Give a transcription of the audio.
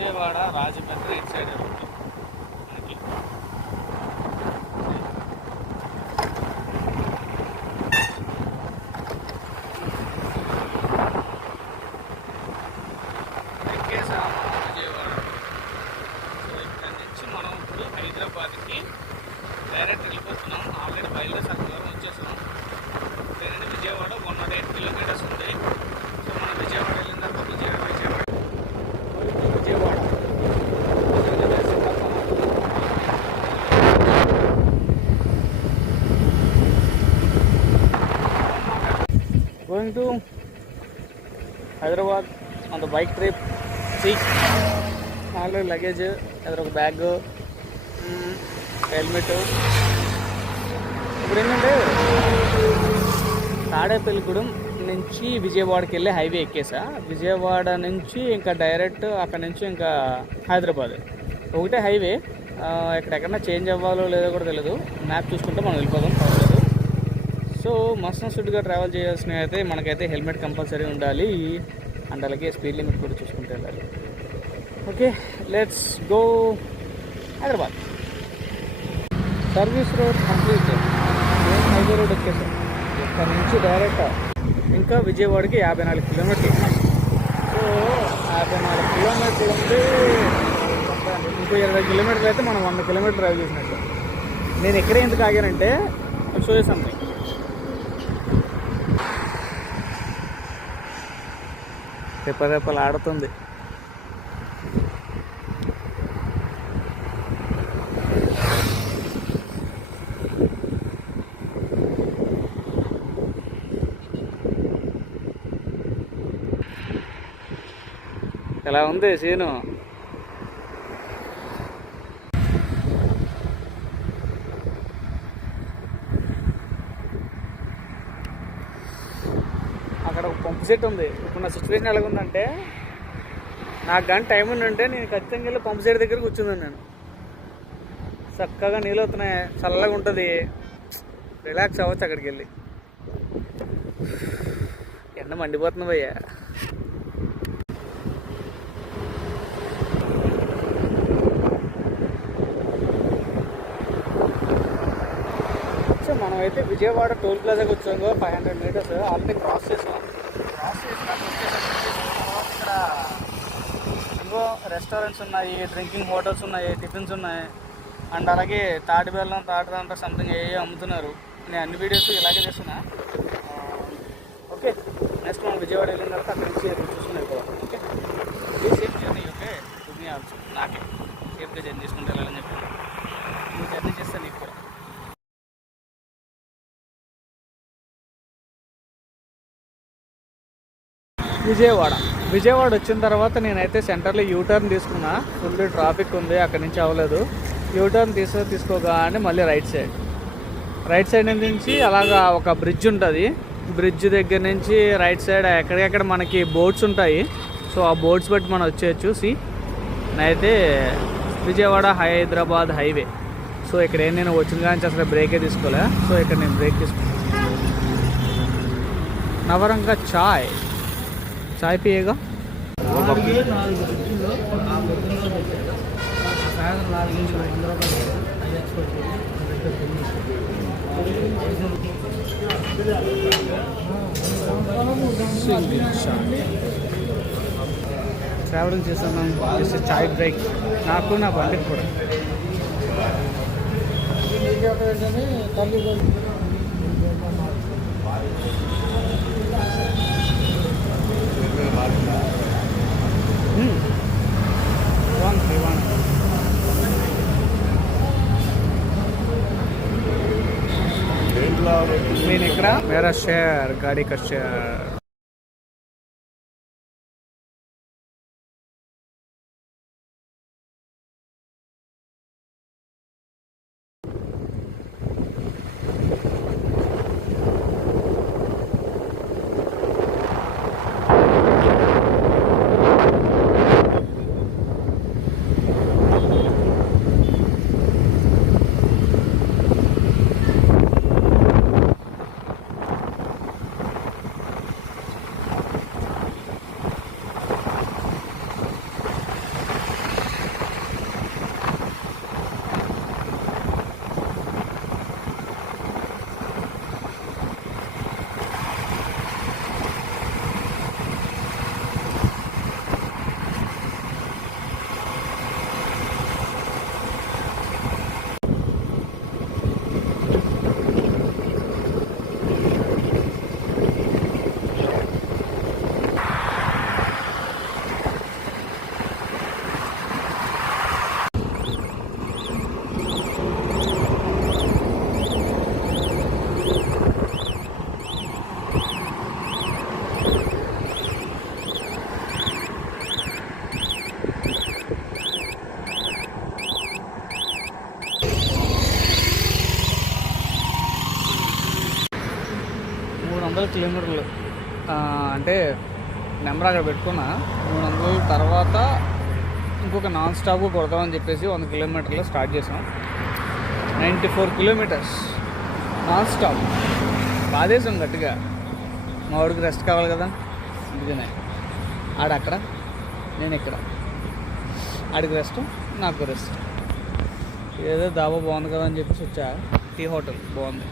విజయవాడ రాజమండ్రి ఇటు side route మనకి. ఎక్కేసాం Vijayawada. So ఇక్కడ నుంచి మనం ఇప్పుడు హైదరాబాద్కి డైరెక్ట్ వెళ్ళిపోతున్నాం. ఆల్రెడీ బయలుదేరి సర్కారం వచ్చేసాం. ఇక్కడ విజయవాడ 108 కిలోమీటర్స్ ఉంది. సో మనం విజయవాడ వెళ్ళిన తర్వాత Vijayawada going to Hyderabad on the bike trip. See, already luggage, other bag, helmet. ఇప్పుడు ఏంటంటే తాడేపల్లిగూడెం నుంచి విజయవాడకి వెళ్ళే హైవే ఎక్కేసా. విజయవాడ నుంచి ఇంకా డైరెక్ట్ అక్కడ నుంచి ఇంకా హైదరాబాద్ ఒకటే హైవే. ఎక్కడెక్కడన్నా చేంజ్ అవ్వాలో లేదో కూడా తెలియదు. మ్యాప్ చూసుకుంటే మనం వెళ్ళిపోదాం, పర్లేదు. సో మస్ట్ అండ్ షుడ్గా ట్రావెల్ చేయాల్సినవి అయితే మనకైతే హెల్మెట్ కంపల్సరీ ఉండాలి. అండ్ అలాగే స్పీడ్ లిమిట్ కూడా చూసుకుంటూ వెళ్ళాలి. Okay, let's go Hyderabad. Service road complete. Highway road ఎక్కేసాం. ఇక్కడ నుంచి డైరెక్ట్ ఇంకా విజయవాడకి 54 కిలోమీటర్లు. సో 54 కిలోమీటర్లు ఉంది. ఇంకో 20 కిలోమీటర్లు అయితే మనం 100 కిలోమీటర్లు డ్రైవ్ చేసినట్టు. నేను ఎక్కడే ఎందుకు ఆగానంటే షో సంథింగ్. రెప్పలు ఆడుతుంది. ఎలా ఉంది సీను? అక్కడ ఒక పంపు సెట్ ఉంది. ఇప్పుడు నా సిచ్యువేషన్ ఎలాగుందంటే, నాకు గంట టైం ఉందంటే నేను ఖచ్చితంగా వెళ్ళి పంపు సెట్ దగ్గర కూర్చున్నాను. నేను చక్కగా నీళ్ళు వస్తున్నాయి, చల్లగా ఉంటుంది, రిలాక్స్ అవ్వచ్చు అక్కడికి వెళ్ళి. ఎండ మండిపోతుంది భయ్యా. మనమైతే విజయవాడ టోల్ ప్లాజాకి వచ్చాము. 500 మీటర్స్ ఆల్రెడీ క్రాస్ చేసాం. ఇక్కడ ఇంకో రెస్టారెంట్స్ ఉన్నాయి, డ్రింకింగ్ హోటల్స్ ఉన్నాయి, టిఫిన్స్ ఉన్నాయి. అండ్ అలాగే తాటి బెల్లం, తాటి దంట సంథింగ్ ఏ అమ్ముతున్నారు. నేను అన్ని వీడియోస్ ఇలాగే చేస్తున్నా. ఓకే, నెక్స్ట్ మనం విజయవాడ వెళ్ళిన తర్వాత అక్కడ నుంచి చూసుకుని వెళ్ళిపోవాలి. Okay, safe journey. Okay, to me also. నాకే సేఫ్గా జర్నీ చేసుకుంటూ వెళ్ళాలని చెప్పి నేను జర్నీ చేస్తాను. నీకు కూడా విజయవాడ వచ్చిన తర్వాత నేనైతే సెంటర్లో యూటర్న్ తీసుకున్నా. ఫుల్ ట్రాఫిక్ ఉంది, అక్కడి నుంచి అవ్వలేదు. యూటర్న్ తీసుకోగానే మళ్ళీ రైట్ సైడ్ నుంచి అలాగా ఒక బ్రిడ్జ్ ఉంటుంది. బ్రిడ్జ్ దగ్గర నుంచి రైట్ సైడ్ ఎక్కడెక్కడ మనకి బోట్స్ ఉంటాయి. సో ఆ బోట్స్ బట్టి మనం వచ్చేయచ్చు. నేనైతే విజయవాడ హైదరాబాద్ హైవే. సో ఇక్కడ నేను వచ్చిన కానీ అసలు బ్రేకే తీసుకోలే. సో ఇక్కడ నేను బ్రేక్ తీసుకున్నాను. నవరంగా చాయ్ పియేగా. ట్రావెలింగ్ చేస్తున్నాం, జస్ట్ చాయ్ బ్రేక్ నాకు నా బండికి కూడా. నేను ఇక్కడ మేరా షేర్ గాడి కా షేర్. 300 కిలోమీటర్లు అంటే నెంబర్ అక్కడ పెట్టుకున్నా. 300 తర్వాత ఇంకొక నాన్ స్టాప్ కొడదామని చెప్పేసి 100 కిలోమీటర్లు స్టార్ట్ చేసాం. 94 కిలోమీటర్స్ నాన్ స్టాప్. బాధేసాం గట్టిగా. మా వాడికి రెస్ట్ కావాలి కదా, అందుకనే ఆడక్కడ నేను ఇక్కడ. ఆడికి రెస్ట్, నాకు రెస్ట్. ఏదో దాబా బాగుంది కదా అని చెప్పేసి వచ్చా. టీ హోటల్ బాగుంది.